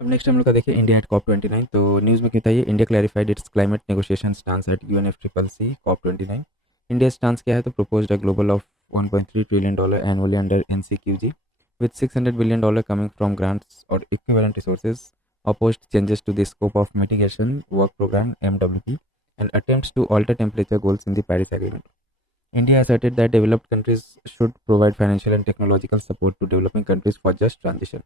अब नेक्स्ट हम लोग का देखिए इंडिया एट COP29। तो न्यूज़ में कहता है India clarified its climate negotiation stance at UNFCCC COP29। India stance क्या है तो proposed a global of $1.3 trillion annually under NCQG with $600 billion coming from grants or equivalent resources, opposed changes to the scope of mitigation work program MWP, and attempts to alter temperature goals in the Paris Agreement. India asserted that developed countries should provide financial and technological support to developing countries for just transition.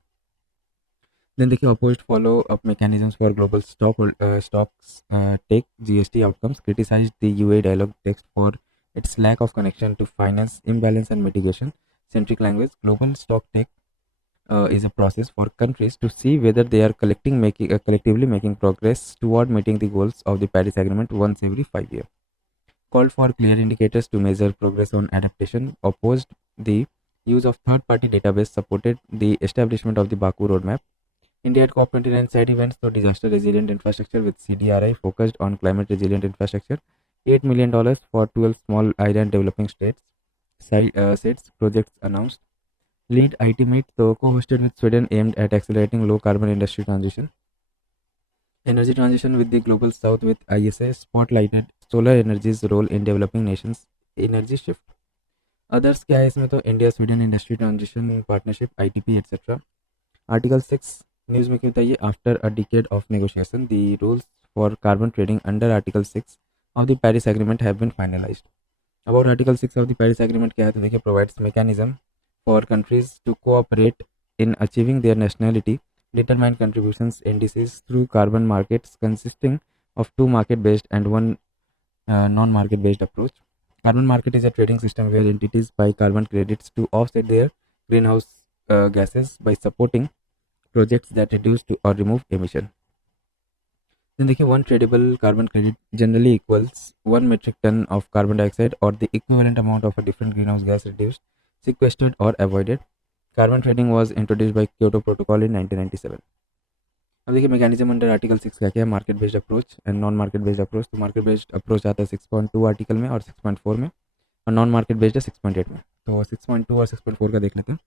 Then the opposed follow-up mechanisms for global stocks take GST outcomes, criticized the UA dialogue text for its lack of connection to finance imbalance and mitigation. Centric language, global stock take is a process for countries to see whether they are collectively making progress toward meeting the goals of the Paris Agreement once every 5 years. Called for clear indicators to measure progress on adaptation, opposed the use of third-party database, supported the establishment of the Baku roadmap. India at COP29 side events to disaster resilient infrastructure with CDRI focused on climate resilient infrastructure. $8 million for 12 small island developing states. States projects announced. Lead IT Meet to co-hosted with Sweden aimed at accelerating low carbon industry transition. Energy transition with the Global South with ISA spotlighted solar energy's role in developing nations energy shift. Others क्या है इसमें तो India Sweden industry transition partnership ITP etc. Article 6 news में क्या बताइए after a decade of negotiation the rules for carbon trading under Article 6 of the Paris Agreement have been finalized. About Article 6 of the Paris Agreement क्या है तो देखिए provides mechanism for countries to cooperate in achieving their nationality determined contributions indices through carbon markets consisting of two market based and one non-market based approach. Carbon market is a trading system where entities buy carbon credits to offset their greenhouse gases by supporting projects that reduce to or remove emission. Then देखिए one tradable carbon credit generally equals 1 metric ton of carbon dioxide or the equivalent amount of a different greenhouse gas reduced, sequestered or avoided. Carbon trading was introduced by Kyoto Protocol in 1997. अब देखिए mechanism under article 6 क्या क्या है market based approach and non market based approach. तो market based approach आता है 6.2 article में और 6.4 में, और नॉन मार्केट बेस्ड है 6.8 में। तो 6.2 और 6.4 का देख लेते हैं।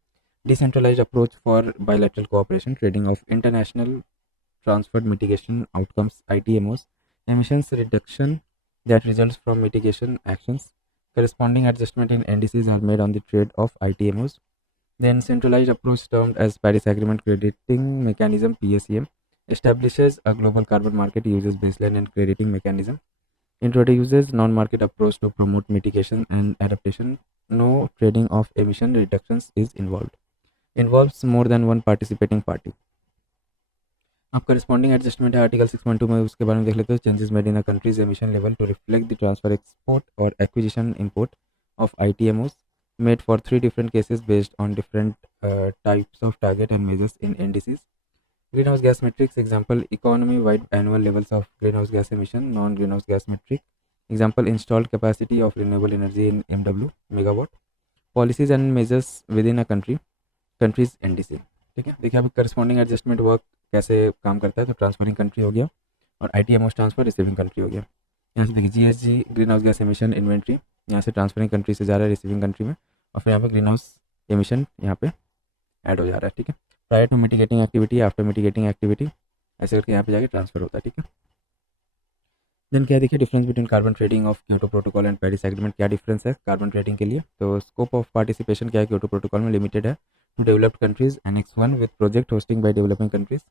Decentralised approach for bilateral cooperation trading of international transferred mitigation outcomes ITMOs, emissions reduction that results from mitigation actions. Corresponding adjustment in NDCs are made on the trade of ITMOs. Then centralized approach termed as Paris Agreement Crediting Mechanism PACM establishes a global carbon market, uses baseline and crediting mechanism, introduces non-market approach to promote mitigation and adaptation. No trading of emission reductions is involved. Involves more than one participating party. अब corresponding adjustment है article 6.2 में, उसके बारे में देख लेते हैं। Changes made in a country's emission level to reflect the transfer export और acquisition import of ITMOs made for 3 different cases based on different types of target and measures in NDCs. Greenhouse gas metrics example economy wide annual levels of greenhouse gas emission. Non greenhouse gas metric example installed capacity of renewable energy in MW megawatt. Policies and measures within a country's NDC। ठीक है, देखिए अब corresponding adjustment work कैसे काम करता है। तो transferring country हो गया और ITMOs ट्रांसफर रिसीविंग कंट्री हो गया। यहाँ से देखिए GHG green house gas emission inventory यहाँ से ट्रांसफरिंग कंट्री से जा रहा है रिसीविंग कंट्री में, और फिर यहाँ पे ग्रीन हाउस एमिशन यहाँ पे ऐड हो जा रहा है। ठीक है, prior to mitigating activity after mitigating activity ऐसे करके यहाँ पे जाके ट्रांसफर होता है। ठीक है, देन क्या देखिए difference between carbon trading of Kyoto protocol and Paris agreement. क्या डिफरेंस है कार्बन ट्रेडिंग के लिए। तो स्कोप ऑफ पार्टिसिपेशन क्या है क्योटो प्रोटोकॉल में लिमिटेड है to developed countries annex 1 with project hosting by developing countries,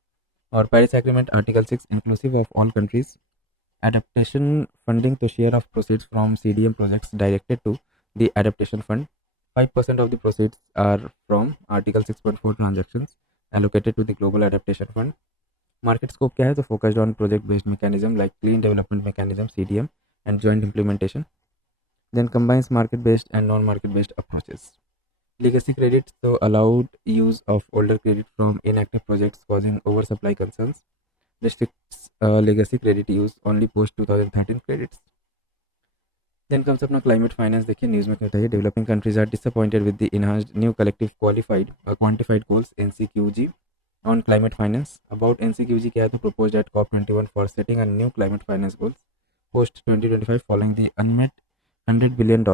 और Paris agreement article 6 inclusive of all countries. Adaptation funding to share of proceeds from CDM projects directed to the adaptation fund. 5% of the proceeds are from Article 6.4 transactions allocated to the Global Adaptation Fund. Market scope क्या है तो focused on project based mechanism like clean development mechanism CDM and joint implementation. Then combines market based and non market based approaches. Legacy credits so allowed use of older credit from inactive projects causing oversupply concerns. Restricts legacy credit use only post 2013 credits. Then comes अपना climate finance। देखिए news में कहता है developing countries are disappointed with the enhanced new collective quantified goals NCQG on climate finance. About NCQG क्या है तो proposed at COP21 for setting a new climate finance goals post 2025 following the unmet $100 billion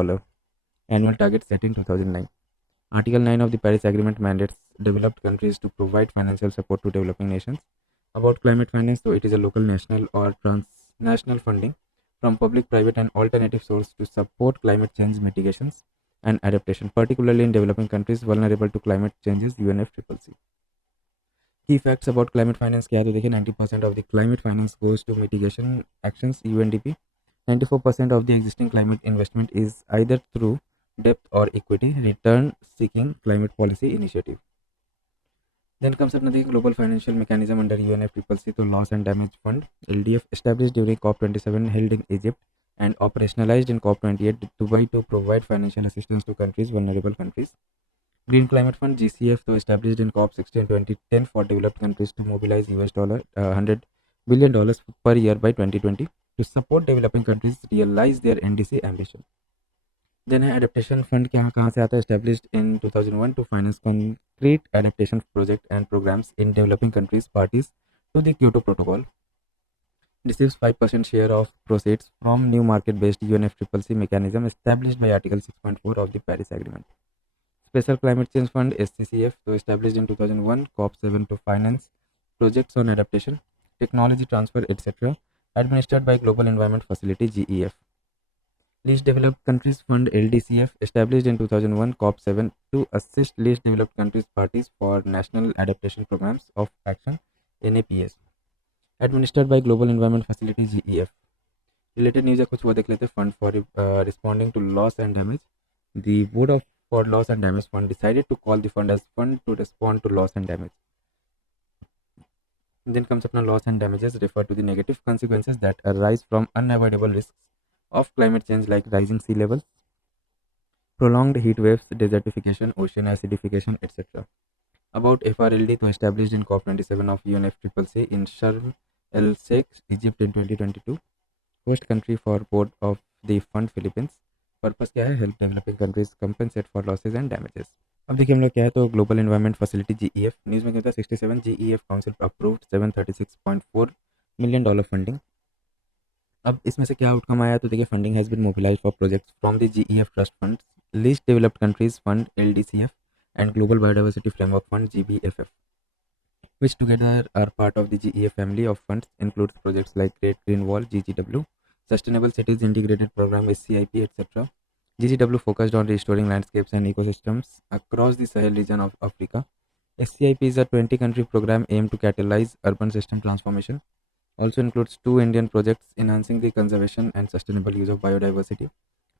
annual target set in 2009. Article 9 of the Paris Agreement mandates developed countries to provide financial support to developing nations. About climate finance, so it is a local, national, or transnational funding from public, private, and alternative sources to support climate change mitigations and adaptation, particularly in developing countries vulnerable to climate changes. UNFCCC. Key facts about climate finance क्या है तो देखिए 90% of the climate finance goes to mitigation actions UNDP. 94% of the existing climate investment is either through debt or equity return seeking climate policy initiative. Then comes up the global financial mechanism under UNFCCC, the Loss and Damage Fund LDF, established during COP27 held in Egypt and operationalized in COP28 Dubai to provide financial assistance to countries, vulnerable countries. Green Climate Fund GCF, though established in COP16 2010 for developed countries to mobilize US dollar $100 billion per year by 2020 to support developing countries realize their NDC ambition. Then है adaptation fund कहाँ से आता है, established in 2001 to finance concrete adaptation project and programs in developing countries parties to the Kyoto Protocol. Receives 5% share of proceeds from new market-based UNFCCC mechanism established by Article 6.4 of the Paris Agreement. Special Climate Change Fund SCCF, so established in 2001 COP7 to finance projects on adaptation, technology transfer, etc., administered by Global Environment Facility GEF. Least Developed Countries Fund LDCF, established in 2001 COP7 to assist least developed countries parties for national adaptation programs of action NAPS, administered by Global Environment Facility GEF. Related news है कुछ वो देख लेते हैं. Fund for responding to loss and damage. The board of for loss and damage fund decided to call the fund as fund to respond to loss and damage. Then comes upon loss and damages refer to the negative consequences that arise from unavoidable risks of climate change like rising sea levels, prolonged heat waves, desertification, ocean acidification, etc. About FRLD, to established in COP27 of UNFCCC in Sharm el Sheikh, Egypt in 2022, host country for board of the fund Philippines. Purpose क्या है, help developing countries compensate for losses and damages. अब देखिए हम लोग क्या है तो global environment facility GEF news में कहता है 67 GEF council approved $736.4 million funding. अब इसमें से क्या आउटकम आया तो देखिए funding has been mobilize for projects from the GEF trust fund, least developed countries fund LDCF and global biodiversity framework fund GBFF, which together are part of the GEF family of funds, includes projects like Great Green Wall (GGW), Sustainable Cities Integrated Program (SCIP), etc. GGW focused on restoring landscapes and ecosystems across the Sahel region of Africa. SCIP is a 20-country program aimed to catalyze urban system transformation. Also includes 2 Indian projects enhancing the conservation and sustainable use of biodiversity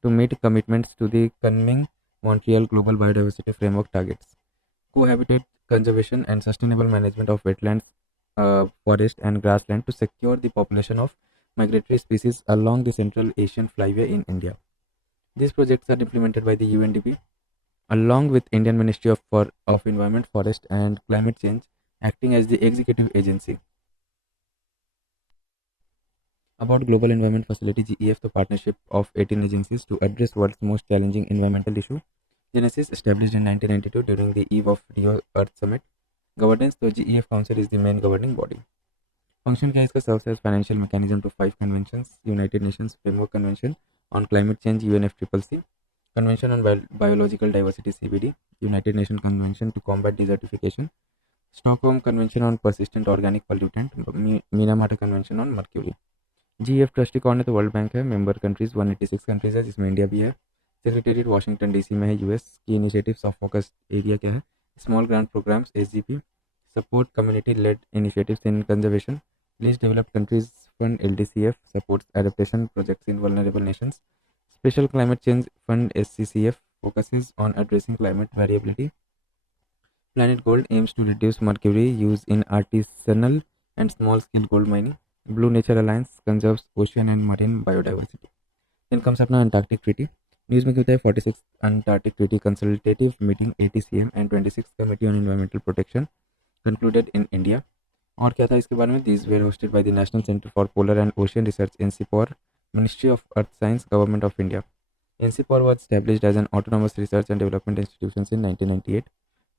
to meet commitments to the Kunming Montreal Global Biodiversity Framework targets. Cohabitat conservation and sustainable management of wetlands, forest and grassland to secure the population of migratory species along the Central Asian flyway in India. These projects are implemented by the UNDP along with Indian Ministry of Environment, Forest and Climate Change acting as the executive agency. About Global Environment Facility GEF, the partnership of 18 agencies to address world's most challenging environmental issue. Genesis, established in 1992 during the eve of Rio Earth Summit. Governance, तो GEF Council is the main governing body. Function क्या है इसका, serves as financial mechanism to 5 conventions: United Nations Framework Convention on Climate Change UNFCCC, Convention on Biological Diversity CBD, United Nations Convention to Combat Desertification, Stockholm Convention on Persistent Organic Pollutant, Minamata Convention on Mercury. GEF trustee कौन है तो world bank है. Member countries 186 countries है जिसमें India भी है. Secretariat Washington DC में है यूएस. की इनिशिएटिव्स ऑफ फोकस एरिया क्या है, small grant programs SGP, support community led initiatives in conservation. Least developed countries fund LDCF supports adaptation projects in vulnerable nations. Special climate change fund SCCF focuses on addressing climate variability. Planet Gold aims to reduce mercury use in artisanal and small scale gold mining. Blue Nature Alliance conserves ocean and marine biodiversity. Then comes अपना Antarctic Treaty. News में क्या होता है 46th Antarctic Treaty Consultative Meeting ATCM and 26th Committee on Environmental Protection concluded in India. और क्या था इसके बारे में, these were hosted by the National Center for Polar and Ocean Research NCPOR, Ministry of Earth Science, Government of India. NCPOR was established as an autonomous research and development institution in 1998.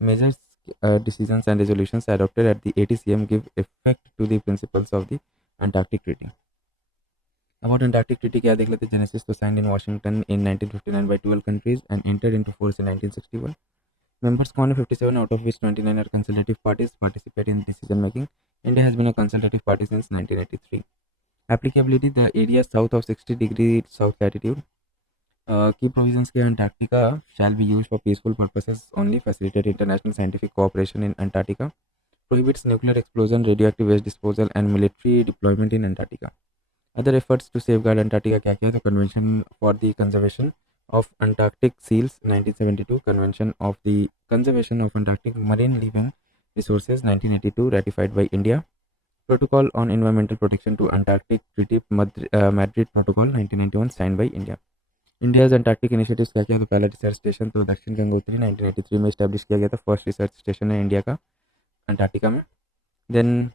Measures, decisions and resolutions adopted at the ATCM give effect to the principles of the Antarctic Treaty. About Antarctic Treaty क्या देख लेते हैं. Genesis was signed in Washington in 1959 by 12 countries and entered into force in 1961. Members कौन है 57 out of which 29 are consultative parties participate in decision making. India has been a consultative party since 1983. Applicability: the area south of 60 degree south latitude. Key provisions के Antarctica shall be used for peaceful purposes only. Facilitate international scientific cooperation in Antarctica. Prohibits nuclear explosion, radioactive waste disposal and military deployment in Antarctica. Other efforts to safeguard Antarctica क्या क्या है तो Convention for the Conservation of Antarctic Seals 1972, Convention of the Conservation of Antarctic Marine Living Resources 1982 ratified by India, Protocol on Environmental Protection to Antarctic Treaty Madrid Protocol 1991 signed by India. India's Antarctic Initiatives क्या क्या है तो पहला research station तो दक्षिण गंगोत्री 1983 में establish किया गया था, फर्स्ट रिसर्च स्टेशन है इंडिया का अंटार्कटिका में. देन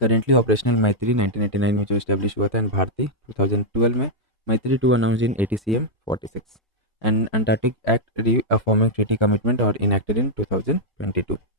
करेंटली ऑपरेशनल मैत्री 1989 में जो इस्टेब्लिश हुआ था, एंड भारती 2012 में Maitri 2 announced in ATCM 46 and Antarctic act reaffirming treaty commitment और इनएक्टेड इन 2022.